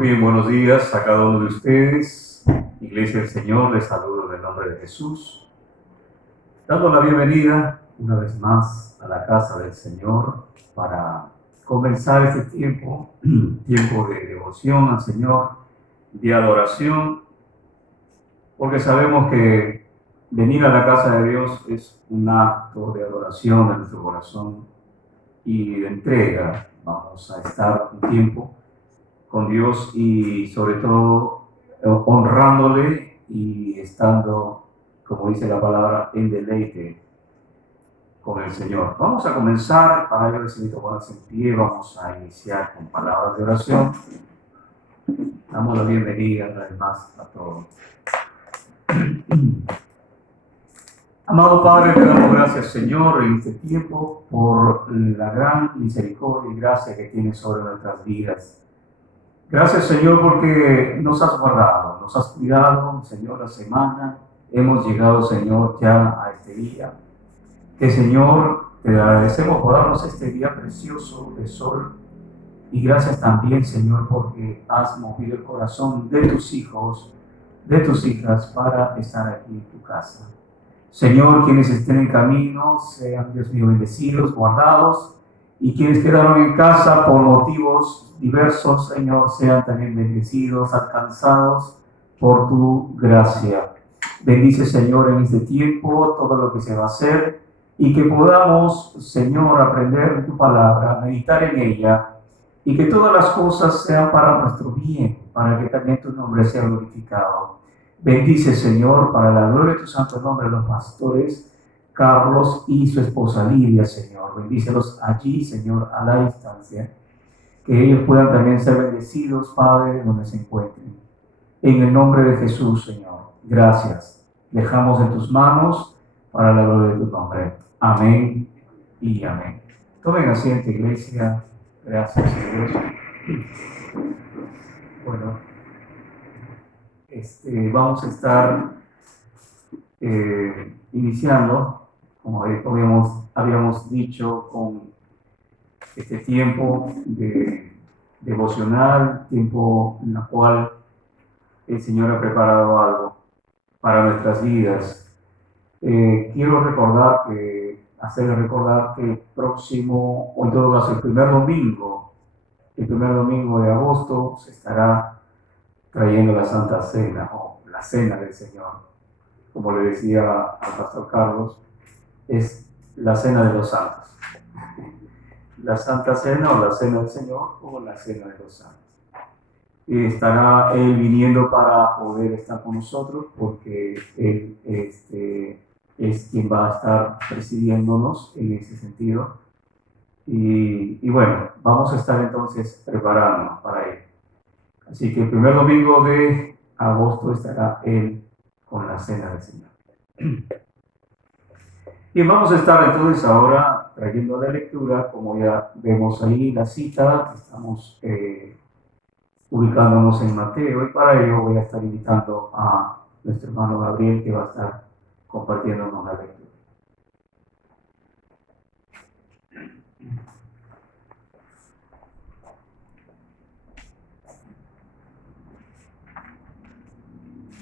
Muy bien, buenos días a cada uno de ustedes. Iglesia del Señor, les saludo en el nombre de Jesús, dando la bienvenida una vez más a la casa del Señor para comenzar este tiempo de devoción al Señor, de adoración, porque sabemos que venir a la casa de Dios es un acto de adoración de nuestro corazón y de entrega. Vamos a estar un tiempo con Dios y sobre todo honrándole y estando, como dice la palabra, en deleite con el Señor. Vamos a comenzar, para ello les invito a ponerse en pie, vamos a iniciar con palabras de oración. Damos la bienvenida una vez más a todos. Amado Padre, te damos gracias, Señor, en este tiempo por la gran misericordia y gracia que tienes sobre nuestras vidas. Gracias, Señor, porque nos has guardado, nos has cuidado, Señor, la semana. Hemos llegado, Señor, ya a este día. Que, Señor, te agradecemos por darnos este día precioso de sol. Y gracias también, Señor, porque has movido el corazón de tus hijos, de tus hijas, para estar aquí en tu casa. Señor, quienes estén en camino, sean, Dios mío, bendecidos, guardados. Y quienes quedaron en casa por motivos diversos, Señor, sean también bendecidos, alcanzados por tu gracia. Bendice, Señor, en este tiempo todo lo que se va a hacer y que podamos, Señor, aprender de tu palabra, meditar en ella y que todas las cosas sean para nuestro bien, para que también tu nombre sea glorificado. Bendice, Señor, para la gloria de tu santo nombre, los pastores Carlos y su esposa Lidia, Señor. Bendícelos allí, Señor, a la distancia. Que ellos puedan también ser bendecidos, Padre, donde se encuentren. En el nombre de Jesús, Señor. Gracias. Dejamos en tus manos para la gloria de tu nombre. Amén y amén. Tomen asiento, iglesia. Gracias, Dios. Bueno, vamos a estar iniciando, como habíamos dicho, con este tiempo de devocional, tiempo en el cual el Señor ha preparado algo para nuestras vidas. Quiero hacerles recordar que el próximo, o en todo caso el primer domingo de agosto, se estará trayendo la Santa Cena, o la Cena del Señor. Como le decía al pastor Carlos, es la Cena de los Santos. La Santa Cena o la Cena del Señor o la Cena de los Santos. Y estará Él viniendo para poder estar con nosotros porque Él es quien va a estar presidiéndonos en ese sentido. Y bueno, vamos a estar entonces preparándonos para Él. Así que el primer domingo de agosto estará Él con la Cena del Señor. Y vamos a estar entonces ahora trayendo la lectura, como ya vemos ahí la cita, estamos ubicándonos en Mateo, y para ello voy a estar invitando a nuestro hermano Gabriel, que va a estar compartiéndonos la lectura.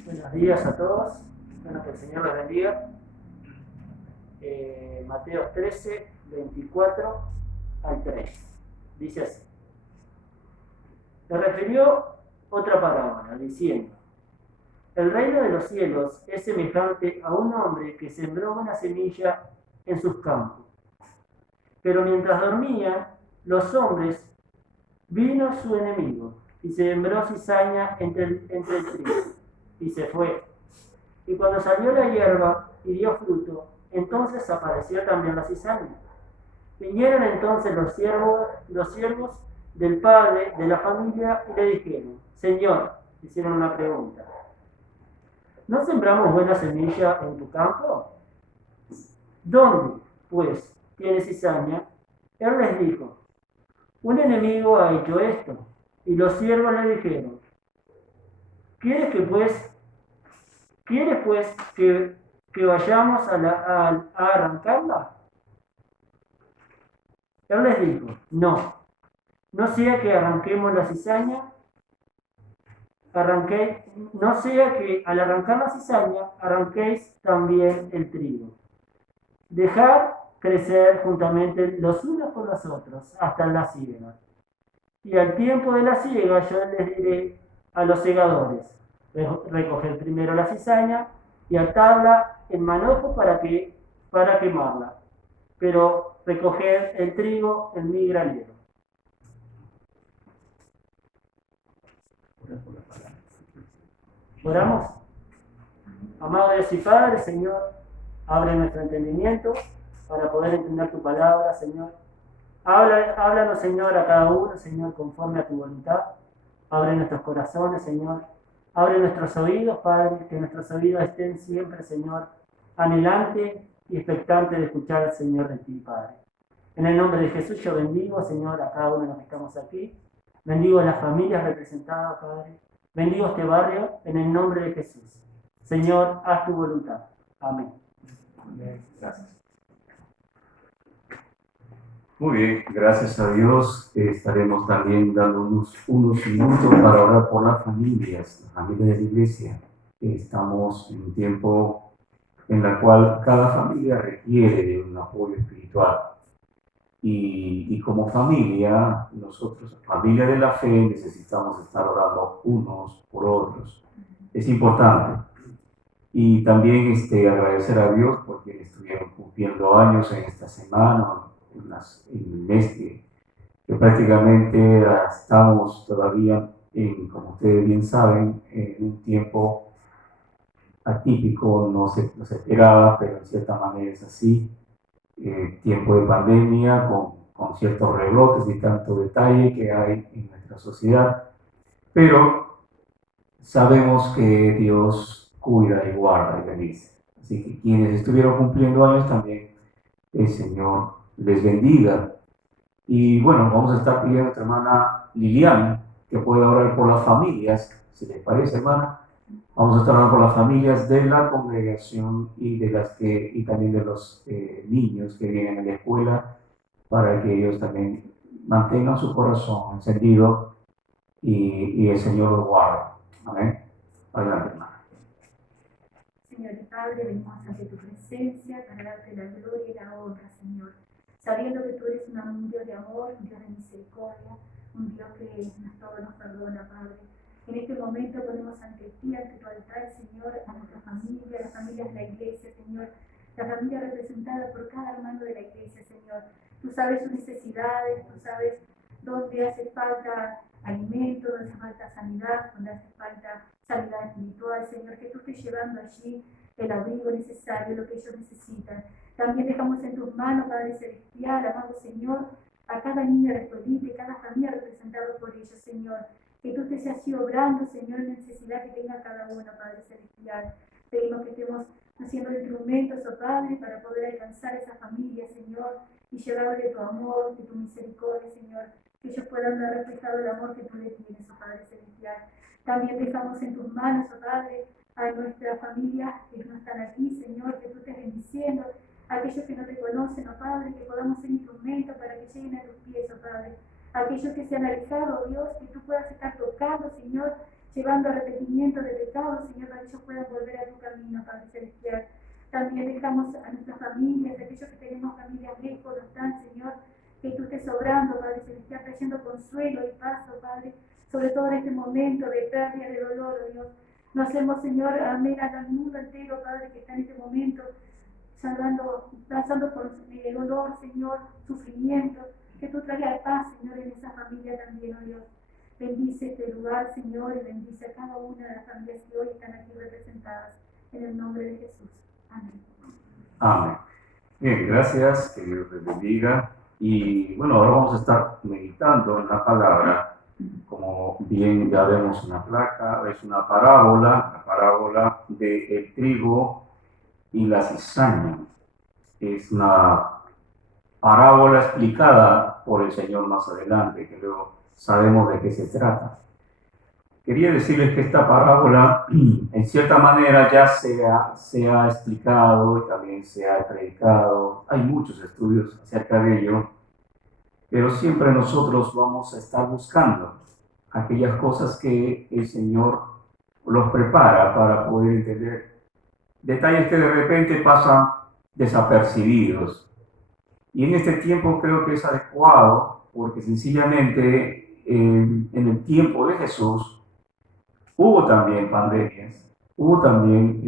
Buenos días a todos, bueno, que el Señor les bendiga. Mateo 13, 24 al 3, dice así. Le refirió otra parábola, diciendo: el reino de los cielos es semejante a un hombre que sembró una semilla en sus campos. Pero mientras dormía, los hombres, vino su enemigo y sembró cizaña entre el trigo, y se fue. Y cuando salió la hierba y dio fruto, entonces apareció también la cizaña. Vinieron entonces los siervos del padre de la familia y le dijeron: Señor, hicieron una pregunta, ¿no sembramos buena semilla en tu campo? ¿Dónde, pues, tiene cizaña? Él les dijo: un enemigo ha hecho esto. Y los siervos le dijeron: ¿Quieres pues que vayamos a arrancarla? Él les dijo: no sea que arranquemos la cizaña arranquéis, no sea que al arrancar la cizaña, arranquéis también el trigo. Dejar crecer juntamente los unos con los otros hasta la siega. Y al tiempo de la siega yo les diré a los segadores, recoger primero la cizaña y atarla en manojo para quemarla, pero recoger el trigo en mi granero. Oramos. Amado Dios y Padre, Señor, abre nuestro entendimiento para poder entender tu palabra, Señor. Háblanos, Señor, a cada uno, Señor, conforme a tu voluntad. Abre nuestros corazones, Señor. Abre nuestros oídos, Padre, que nuestros oídos estén siempre, Señor, anhelantes y expectantes de escuchar al Señor de ti, Padre. En el nombre de Jesús yo bendigo, Señor, a cada uno de los que estamos aquí. Bendigo a las familias representadas, Padre. Bendigo este barrio en el nombre de Jesús. Señor, haz tu voluntad. Amén. Gracias. Muy bien, gracias a Dios. Estaremos también dando unos minutos para orar por las familias de la iglesia. Estamos en un tiempo en el cual cada familia requiere de un apoyo espiritual. Y como familia, nosotros, familia de la fe, necesitamos estar orando unos por otros. Es importante. Y también agradecer a Dios por quienes estuvieron cumpliendo años en esta semana, en el mes que prácticamente estamos todavía, como ustedes bien saben, en un tiempo atípico, no se esperaba, pero en cierta manera es así. Tiempo de pandemia con ciertos rebrotes y tanto detalle que hay en nuestra sociedad, pero sabemos que Dios cuida y guarda y bendice. Así que quienes estuvieron cumpliendo años también, el Señor les bendiga. Y bueno, vamos a estar pidiendo a nuestra hermana Liliana que pueda orar por las familias, si les parece, hermana. Vamos a estar orando por las familias de la congregación y también de los niños que vienen a la escuela, para que ellos también mantengan su corazón encendido y el Señor los guarde. Amén. Adelante, hermana. Señor y Padre, venimos ante tu presencia para darte la gloria y la honra, Señor. Sabiendo que tú eres un Dios de amor, un Dios de misericordia, un Dios que todo nos perdona, Padre. En este momento ponemos ante ti, ante tu altar, Señor, a nuestra familia, las familias de la iglesia, Señor, la familia representada por cada hermano de la iglesia, Señor. Tú sabes sus necesidades, tú sabes dónde hace falta alimento, dónde hace falta sanidad, dónde hace falta sanidad espiritual, Señor, que tú estés llevando allí el abrigo necesario, lo que ellos necesitan. También dejamos en tus manos, Padre Celestial, amado Señor, a cada niño de escuelita y cada familia representada por ellos, Señor. Que tú te seas así obrando, Señor, en la necesidad que tenga cada uno, Padre Celestial. Pedimos que estemos haciendo instrumentos, oh Padre, para poder alcanzar esa familia, Señor, y llevarle tu amor, de tu misericordia, Señor. Que ellos puedan ver reflejado el amor que tú le tienes, oh Padre Celestial. También dejamos en tus manos, oh Padre, a nuestras familias que no están aquí, Señor, que tú estés bendiciendo. Aquellos que no te conocen, oh Padre, que podamos ser instrumentos para que lleguen a tus pies, oh Padre. Aquellos que se han alejado, Dios, que tú puedas estar tocando, Señor, llevando arrepentimiento de pecados, Señor, para que ellos puedan volver a tu camino, Padre Celestial. También dejamos a nuestras familias, aquellos que tenemos familias lejos, no están, Señor, que tú estés obrando, Padre Celestial, trayendo consuelo y paz, oh Padre, sobre todo en este momento de pérdida, de dolor, oh Dios. No hacemos, Señor, amén, al mundo entero, Padre, que está en este momento pasando por dolor, Señor, sufrimiento. Que tú traigas paz, Señor, en esa familia también, oh Dios. Bendice este lugar, Señor, y bendice a cada una de las familias que hoy están aquí representadas. En el nombre de Jesús. Amén. Amén. Bien, gracias, que Dios les bendiga. Y bueno, ahora vamos a estar meditando en la palabra. Como bien ya vemos en la placa, es una parábola, la parábola del trigo y la cizaña. Es una parábola explicada por el Señor más adelante, que luego sabemos de qué se trata. Quería decirles que esta parábola, en cierta manera, ya se ha explicado y también se ha predicado. Hay muchos estudios acerca de ello, pero siempre nosotros vamos a estar buscando aquellas cosas que el Señor los prepara para poder entender detalles que de repente pasan desapercibidos. Y en este tiempo creo que es adecuado porque sencillamente en el tiempo de Jesús hubo también pandemias, hubo también,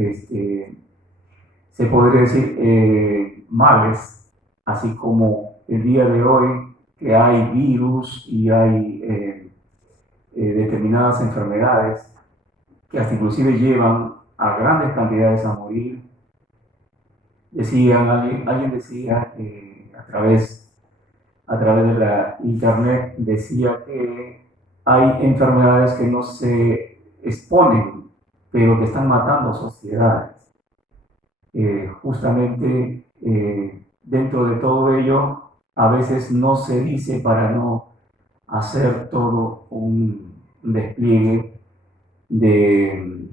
se podría decir, males, así como el día de hoy que hay virus y hay determinadas enfermedades que hasta inclusive llevan a grandes cantidades a morir. Alguien decía que a través de la internet decía que hay enfermedades que no se exponen, pero que están matando sociedades. Justamente dentro de todo ello, a veces no se dice para no hacer todo un despliegue de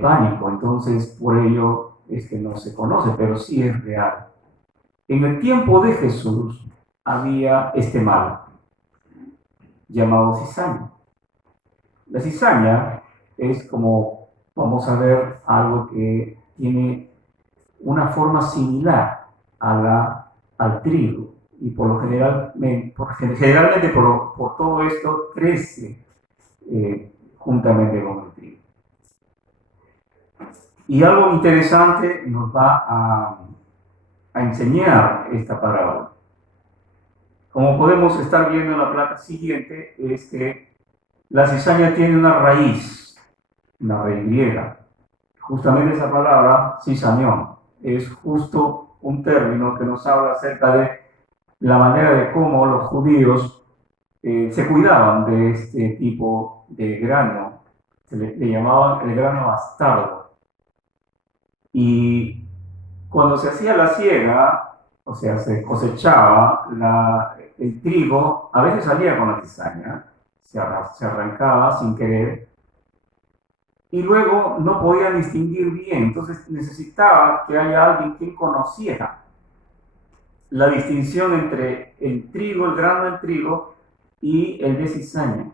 pánico. Entonces, por ello es que no se conoce, pero sí es real. En el tiempo de Jesús había este mal llamado cizaña. La cizaña es, como vamos a ver, algo que tiene una forma similar al trigo y generalmente por todo esto crece juntamente con el trigo. Y algo interesante nos va a enseñar esta parábola. Como podemos estar viendo en la placa siguiente, es que la cizaña tiene una raíz griega. Justamente esa palabra, cizañón, es justo un término que nos habla acerca de la manera de cómo los judíos se cuidaban de este tipo de grano. Se le llamaban el grano bastardo. Y cuando se hacía la siega, o sea, se cosechaba el trigo, a veces salía con la cizaña, se arrancaba sin querer, y luego no podían distinguir bien, entonces necesitaba que haya alguien que conociera la distinción entre el trigo, el grano del trigo, y el de cizaña.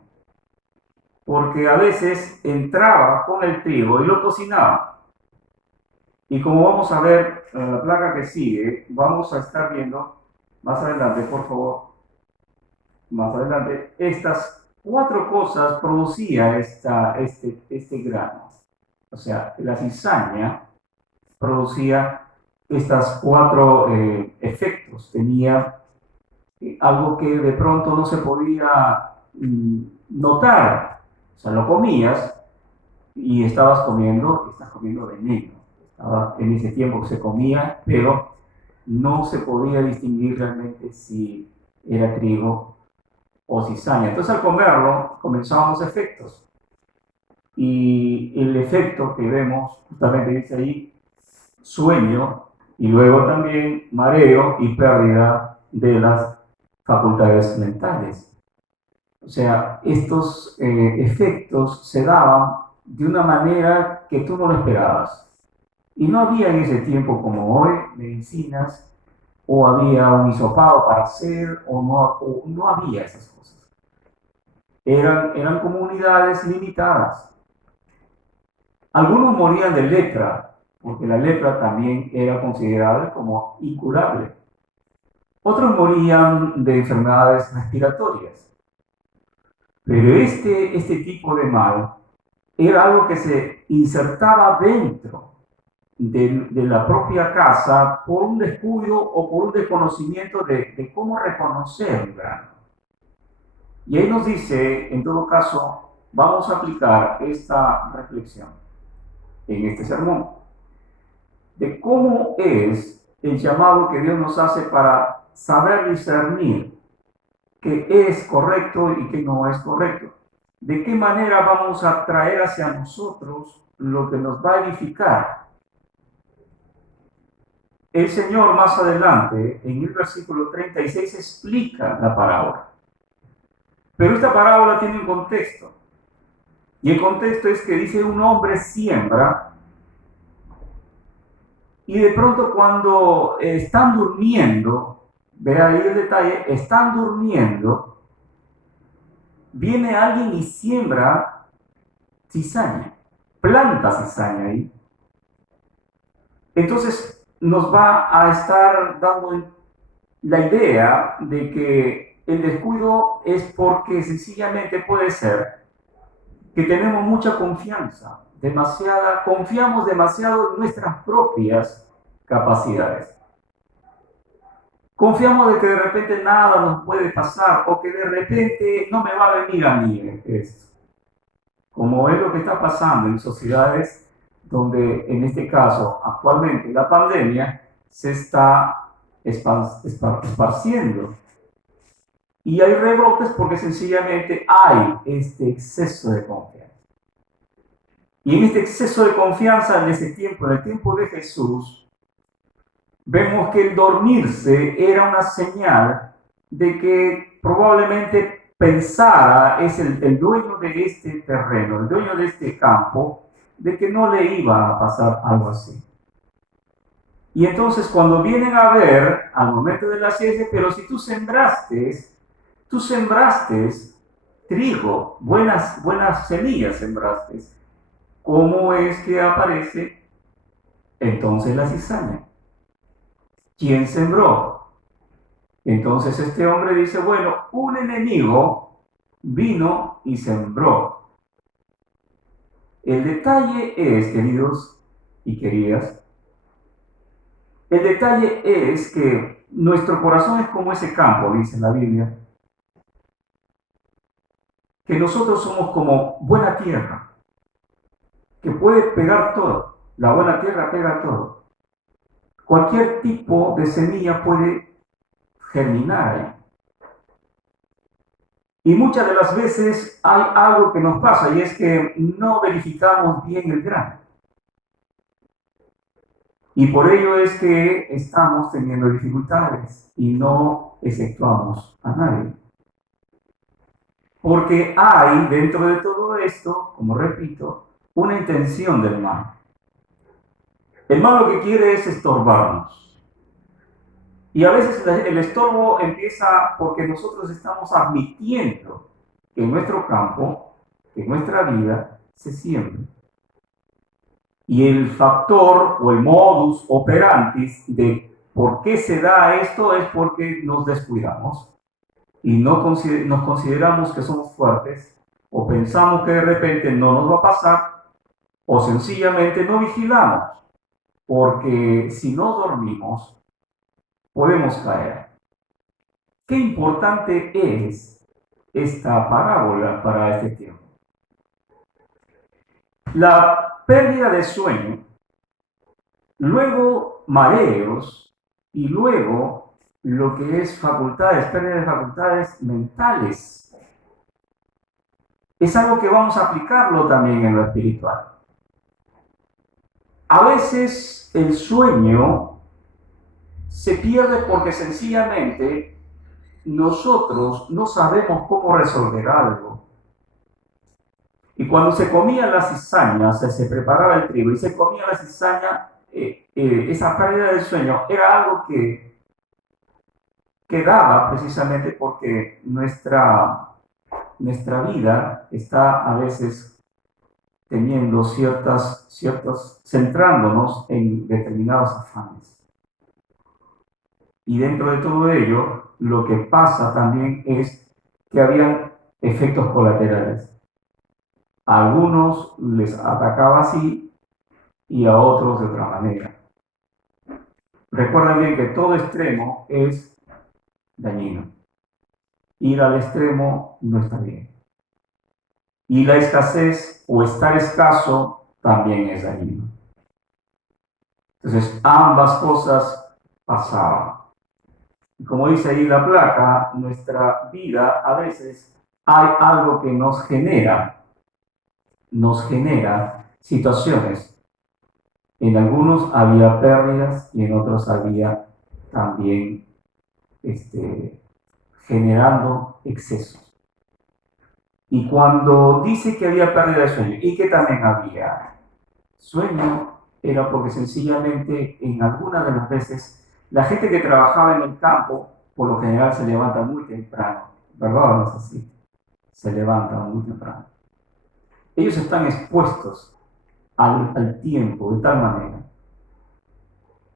Porque a veces entraba con el trigo y lo cocinaba. Y como vamos a ver en la placa que sigue, vamos a estar viendo más adelante, por favor, más adelante, estas 4 cosas producía este grano. O sea, la cizaña producía estas 4 efectos. Tenía algo que de pronto no se podía notar. O sea, lo comías y estás comiendo veneno. En ese tiempo se comía, pero no se podía distinguir realmente si era trigo o cizaña. Entonces al comerlo comenzaban los efectos. Y el efecto que vemos, justamente dice ahí, sueño, y luego también mareo y pérdida de las facultades mentales. O sea, estos efectos se daban de una manera que tú no lo esperabas. Y no había en ese tiempo, como hoy, medicinas, o había un hisopado para hacer, o no había esas cosas. Eran comunidades limitadas. Algunos morían de lepra, porque la lepra también era considerada como incurable. Otros morían de enfermedades respiratorias. Pero este tipo de mal era algo que se insertaba dentro de la propia casa por un descuido o por un desconocimiento de cómo reconocer un grano. Y ahí nos dice, en todo caso, vamos a aplicar esta reflexión en este sermón, de cómo es el llamado que Dios nos hace para saber discernir qué es correcto y qué no es correcto. De qué manera vamos a traer hacia nosotros lo que nos va a edificar. El Señor más adelante, en el versículo 36, explica la parábola. Pero esta parábola tiene un contexto. Y el contexto es que dice: un hombre siembra, y de pronto cuando están durmiendo, verá ahí el detalle, están durmiendo, viene alguien y siembra cizaña. planta cizaña ahí, entonces nos va a estar dando la idea de que el descuido es porque sencillamente puede ser que tenemos mucha confianza, confiamos demasiado en nuestras propias capacidades. Confiamos de que de repente nada nos puede pasar o que de repente no me va a venir a mí esto. Como es lo que está pasando en sociedades donde, en este caso, actualmente la pandemia se está esparciendo. Y hay rebrotes porque sencillamente hay este exceso de confianza. Y en este exceso de confianza, en ese tiempo, en el tiempo de Jesús, vemos que el dormirse era una señal de que probablemente pensara es el dueño de este terreno, el dueño de este campo, de que no le iba a pasar algo así. Y entonces cuando vienen a ver al momento de la siesta, pero si tú sembraste trigo, buenas semillas sembraste, ¿cómo es que aparece entonces la cizaña? ¿Quién sembró? Entonces este hombre dice, bueno, un enemigo vino y sembró. El detalle es, queridos y queridas, el detalle es que nuestro corazón es como ese campo, dice la Biblia, que nosotros somos como buena tierra, que puede pegar todo. La buena tierra pega todo. Cualquier tipo de semilla puede germinar ahí. Y muchas de las veces hay algo que nos pasa y es que no verificamos bien el grano. Y por ello es que estamos teniendo dificultades y no exceptuamos a nadie. Porque hay dentro de todo esto, como repito, una intención del mal. El mal lo que quiere es estorbarnos. Y a veces el estorbo empieza porque nosotros estamos admitiendo que en nuestro campo, que en nuestra vida, se siembra. Y el factor o el modus operandi de por qué se da esto es porque nos descuidamos y no nos consideramos que somos fuertes o pensamos que de repente no nos va a pasar o sencillamente no vigilamos, porque si no dormimos podemos caer. Qué importante es esta parábola para este tiempo. La pérdida de sueño, luego mareos y luego lo que es pérdida de facultades mentales. Es algo que vamos a aplicarlo también en lo espiritual. A veces el sueño se pierde porque sencillamente nosotros no sabemos cómo resolver algo. Y cuando se comía la cizaña, se preparaba el trigo y se comía la cizaña, esa pérdida del sueño era algo que daba precisamente porque nuestra vida está a veces teniendo centrándonos en determinados afanes. Y dentro de todo ello, lo que pasa también es que habían efectos colaterales. A algunos les atacaba así y a otros de otra manera. Recuerden bien que todo extremo es dañino. Ir al extremo no está bien. Y la escasez o estar escaso también es dañino. Entonces, ambas cosas pasaban. Y como dice ahí la placa, nuestra vida a veces hay algo que nos genera situaciones. En algunos había pérdidas y en otros había también generando excesos. Y cuando dice que había pérdida de sueño y que también había sueño, era porque sencillamente en algunas de las veces la gente que trabajaba en el campo por lo general se levanta muy temprano, ¿verdad? No es así. Se levantan muy temprano. Ellos están expuestos al tiempo de tal manera.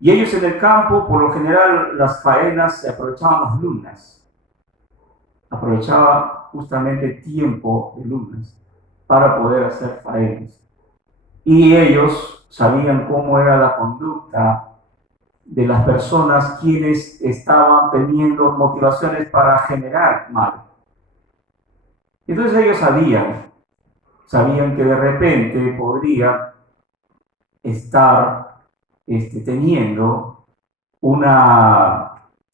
Y ellos en el campo, por lo general, las faenas se aprovechaban las lunas. Aprovechaban justamente el tiempo de lunas para poder hacer faenas. Y ellos sabían cómo era la conducta de las personas quienes estaban teniendo motivaciones para generar mal. Entonces ellos sabían que de repente podrían estar teniendo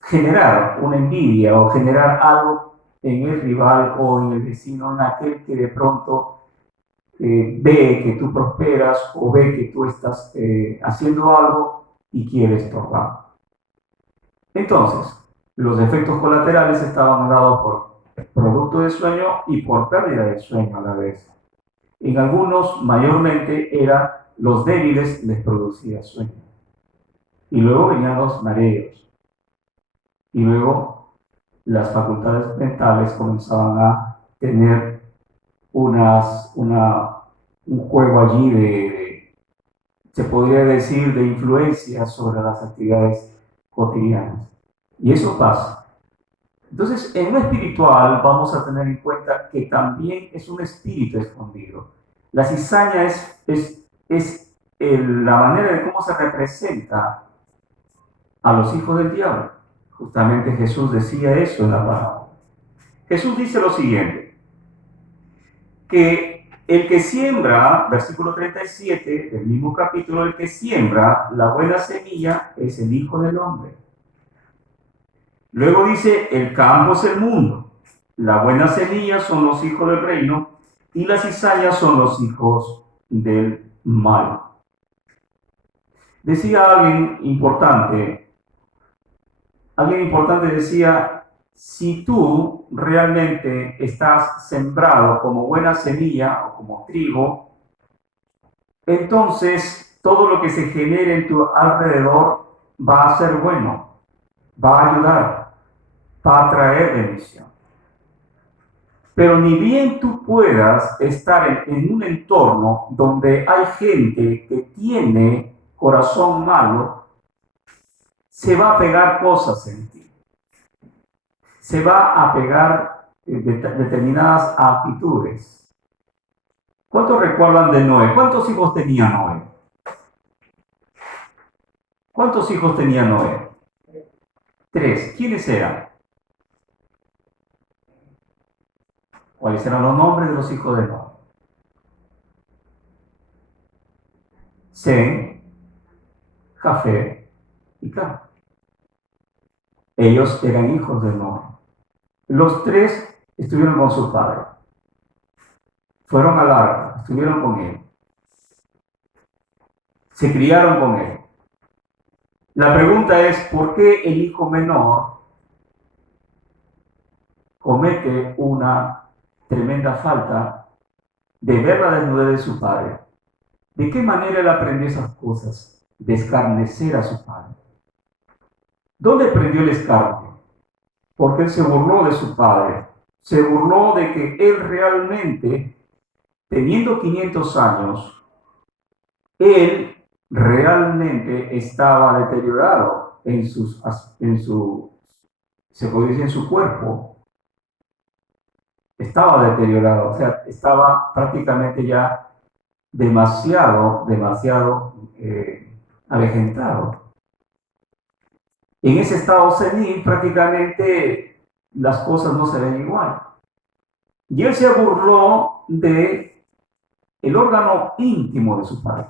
generar una envidia o generar algo en el rival o en el vecino, en aquel que de pronto ve que tú prosperas o ve que tú estás haciendo algo y quiere estorbar. Entonces, los efectos colaterales estaban dados por producto de sueño y por pérdida de sueño a la vez. En algunos, mayormente, los débiles les producía sueño. Y luego venían los mareos. Y luego las facultades mentales comenzaban a tener un juego allí se podría decir, de influencia sobre las actividades cotidianas. Y eso pasa. Entonces, en lo espiritual vamos a tener en cuenta que también es un espíritu escondido. La cizaña es la manera de cómo se representa a los hijos del diablo. Justamente Jesús decía eso en la parábola. Jesús dice lo siguiente, que el que siembra, versículo 37 del mismo capítulo, el que siembra la buena semilla es el Hijo del Hombre. Luego dice, el campo es el mundo, la buena semilla son los hijos del reino y las cizañas son los hijos del mal. Decía alguien importante decía, si tú realmente estás sembrado como buena semilla o como trigo, entonces todo lo que se genere en tu alrededor va a ser bueno, va a ayudar, va a traer bendición. Pero ni bien tú puedas estar en un entorno donde hay gente que tiene corazón malo, se va a pegar cosas en ti. Se va a pegar determinadas actitudes. ¿Cuántos recuerdan de Noé? ¿Cuántos hijos tenía Noé? ¿Cuántos hijos tenía Noé? 3. ¿Quiénes eran? ¿Cuáles eran los nombres de los hijos de Noé? Sem, Jafet y Cam. Ellos eran hijos de Noé. Los 3 estuvieron con su padre. Fueron al arca, estuvieron con él. Se criaron con él. La pregunta es, ¿por qué el hijo menor comete una tremenda falta de ver la desnudez de su padre? ¿De qué manera él aprendió esas cosas? De escarnecer a su padre. ¿Dónde aprendió el escarnio? Porque él se burló de su padre. Se burló de que él realmente, teniendo 500 años, él realmente estaba deteriorado se puede decir, en su cuerpo. Estaba deteriorado, o sea, estaba prácticamente ya demasiado avejentado. En ese estado senil prácticamente las cosas no se ven igual. Y él se burló de el órgano íntimo de su padre.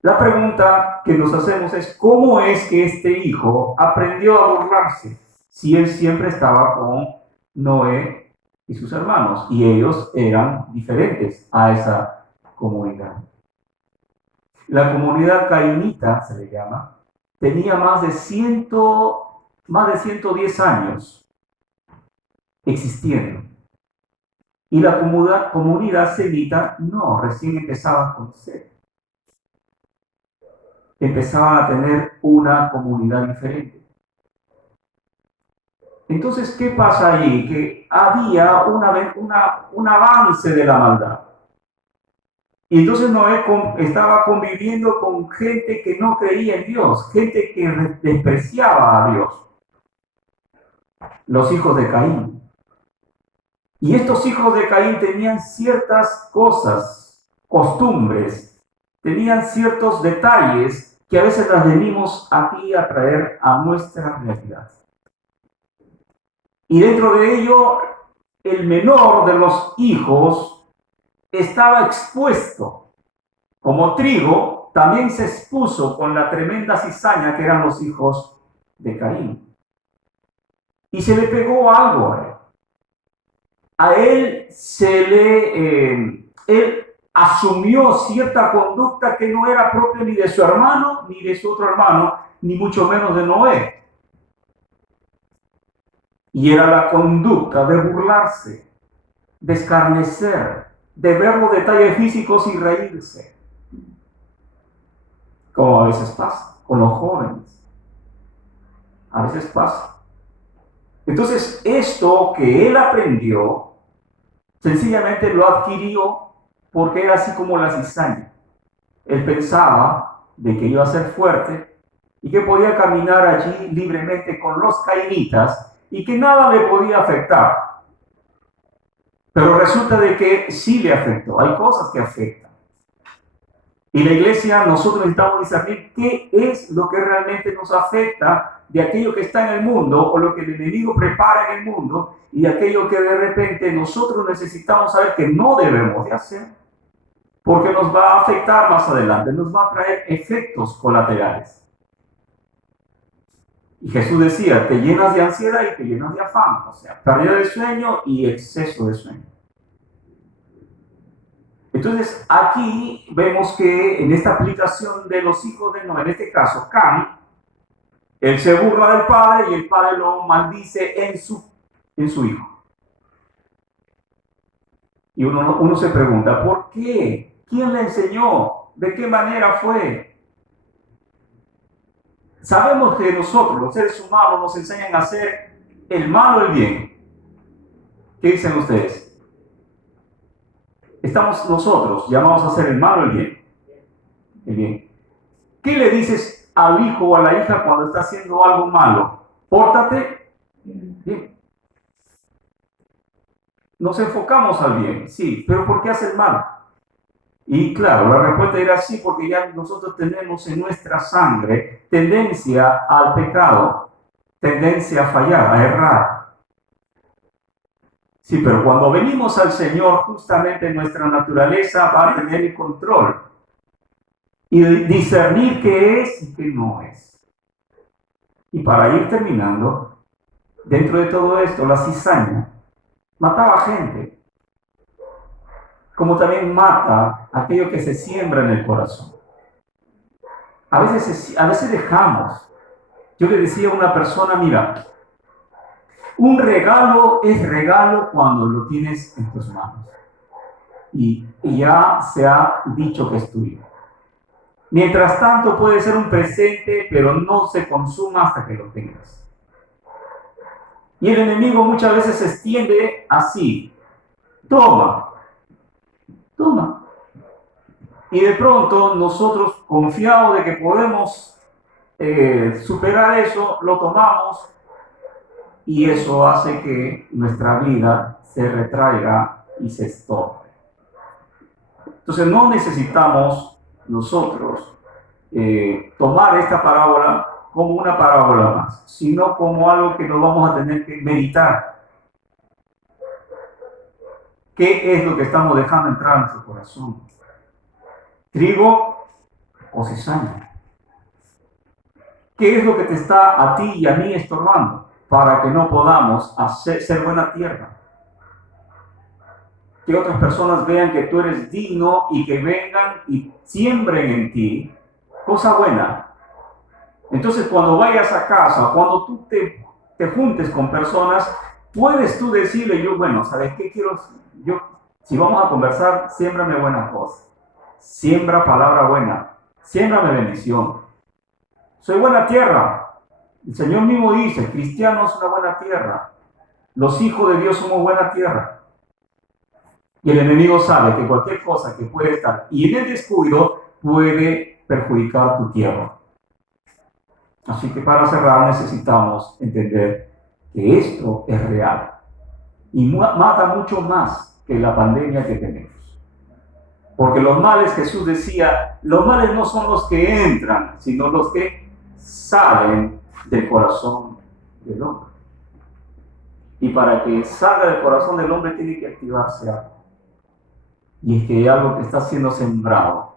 La pregunta que nos hacemos es, ¿cómo es que este hijo aprendió a burlarse si él siempre estaba con Noé y sus hermanos? Y ellos eran diferentes a esa comunidad. La comunidad cainita, se le llama, tenía más de 110 años existiendo. Y la comunidad semita no, recién empezaba a conocer. Empezaban a tener una comunidad diferente. Entonces, ¿qué pasa ahí? Que había un avance de la maldad. Y entonces Noé estaba conviviendo con gente que no creía en Dios, gente que despreciaba a Dios, los hijos de Caín. Y estos hijos de Caín tenían ciertas cosas, costumbres, tenían ciertos detalles que a veces las venimos aquí a traer a nuestra realidad. Y dentro de ello, el menor de los hijos estaba expuesto. Como trigo, también se expuso con la tremenda cizaña que eran los hijos de Caín. Y se le pegó algo a él. A él él asumió cierta conducta que no era propia ni de su hermano, ni de su otro hermano, ni mucho menos de Noé. Y era la conducta de burlarse, de escarnecer, de ver los detalles físicos y reírse. Como a veces pasa con los jóvenes. A veces pasa. Entonces, esto que él aprendió, sencillamente lo adquirió porque era así como la cizaña. Él pensaba de que iba a ser fuerte y que podía caminar allí libremente con los cainitas y que nada le podía afectar. Pero resulta de que sí le afectó. Hay cosas que afectan. Y la iglesia, nosotros necesitamos discernir qué es lo que realmente nos afecta de aquello que está en el mundo o lo que el enemigo prepara en el mundo y de aquello que de repente nosotros necesitamos saber que no debemos de hacer porque nos va a afectar más adelante, nos va a traer efectos colaterales. Y Jesús decía, te llenas de ansiedad y te llenas de afán, o sea, pérdida de sueño y exceso de sueño. Entonces, aquí vemos que en esta aplicación de los hijos de Noé, en este caso, Cam, él se burla del padre y el padre lo maldice en su hijo. Y uno se pregunta, ¿por qué? ¿Quién le enseñó? ¿De qué manera fue? Sabemos que nosotros, los seres humanos, nos enseñan a hacer el mal o el bien. ¿Qué dicen ustedes? Estamos nosotros llamados a hacer el mal o el bien. El bien. ¿Qué le dices al hijo o a la hija cuando está haciendo algo malo? Pórtate bien. Nos enfocamos al bien, sí, pero ¿por qué hace el mal? Y claro, la respuesta era sí, porque ya nosotros tenemos en nuestra sangre tendencia al pecado, tendencia a fallar, a errar. Sí, pero cuando venimos al Señor, justamente nuestra naturaleza va a tener el control y discernir qué es y qué no es. Y para ir terminando, dentro de todo esto, la cizaña mataba gente, como también mata aquello que se siembra en el corazón. A veces dejamos. Yo le decía a una persona, mira, un regalo es regalo cuando lo tienes en tus manos. Y ya se ha dicho que es tuyo. Mientras tanto puede ser un presente, pero no se consuma hasta que lo tengas. Y el enemigo muchas veces se extiende así. Toma. Y de pronto nosotros, confiados de que podemos superar eso, lo tomamos y eso hace que nuestra vida se retraiga y se estorbe. Entonces no necesitamos nosotros tomar esta parábola como una parábola más, sino como algo que nos vamos a tener que meditar. ¿Qué es lo que estamos dejando entrar en nuestro corazón? ¿Trigo o cizaña? ¿Qué es lo que te está a ti y a mí estorbando para que no podamos ser buena tierra? Que otras personas vean que tú eres digno y que vengan y siembren en ti cosa buena. Entonces cuando vayas a casa, cuando tú te juntes con personas, puedes tú decirle, ¿sabes qué quiero? Si vamos a conversar, siémbrame buenas cosas. Siembra palabra buena. Siémbrame bendición. Soy buena tierra. El Señor mismo dice, cristiano es una buena tierra. Los hijos de Dios somos buena tierra. Y el enemigo sabe que cualquier cosa que puede estar y en el descuido puede perjudicar tu tierra. Así que para cerrar necesitamos entender que esto es real y mata mucho más que la pandemia que tenemos. Porque los males, Jesús decía, los males no son los que entran, sino los que salen del corazón del hombre. Y para que salga del corazón del hombre tiene que activarse algo. Y es que hay algo que está siendo sembrado.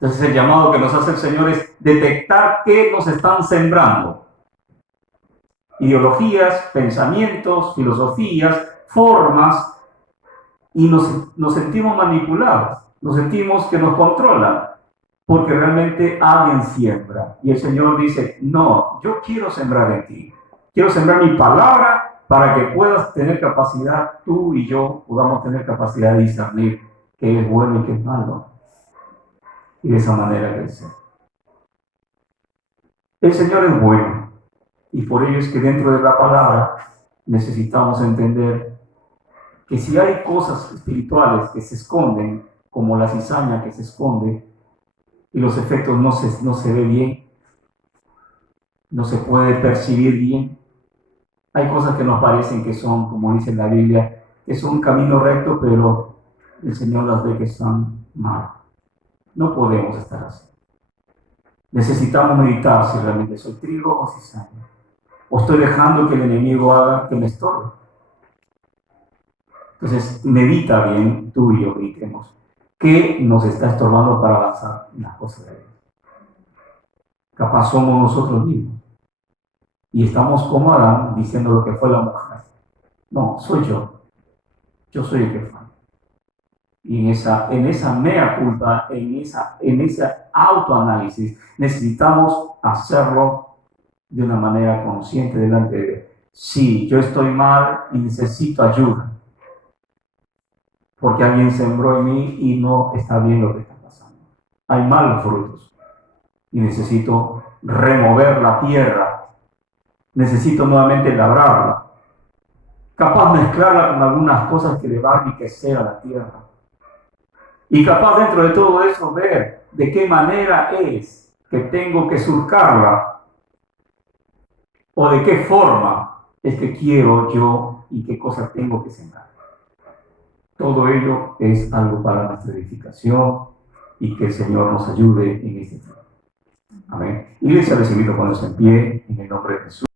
Entonces el llamado que nos hace el Señor es detectar qué nos están sembrando. Ideologías, pensamientos, filosofías, formas, y nos sentimos manipulados, nos sentimos que nos controlan, porque realmente alguien siembra. Y el Señor dice, no, yo quiero sembrar en ti. Quiero sembrar mi palabra para que puedas tener capacidad, tú y yo podamos tener capacidad de discernir qué es bueno y qué es malo. Y de esa manera crecer. El Señor es bueno. Y por ello es que dentro de la palabra necesitamos entender que si hay cosas espirituales que se esconden, como la cizaña que se esconde, y los efectos no se ve bien, no se puede percibir bien, hay cosas que nos parecen que son, como dice la Biblia, que son un camino recto, pero el Señor las ve que están mal. No podemos estar así. Necesitamos meditar si realmente soy trigo o cizaña. O estoy dejando que el enemigo haga que me estorbe. Entonces, medita bien, tú y yo meditemos, qué nos está estorbando para avanzar en las cosas de Dios. Capaz somos nosotros mismos. Y estamos como Adán diciendo lo que fue la mujer. No, soy yo. Yo soy el que fue. Y en esa mea culpa, en ese autoanálisis, necesitamos hacerlo de una manera consciente delante de Dios. Sí, yo estoy mal y necesito ayuda. Porque alguien sembró en mí y no está bien lo que está pasando. Hay malos frutos. Y necesito remover la tierra. Necesito nuevamente labrarla. Capaz mezclarla con algunas cosas que le va a enriquecer a la tierra. Y capaz dentro de todo eso ver de qué manera es que tengo que surcarla. O de qué forma es que quiero yo y qué cosas tengo que sembrar. Todo ello es algo para nuestra edificación y que el Señor nos ayude en este tiempo. Amén. Iglesia, les invito a ponerse en pie en el nombre de Jesús.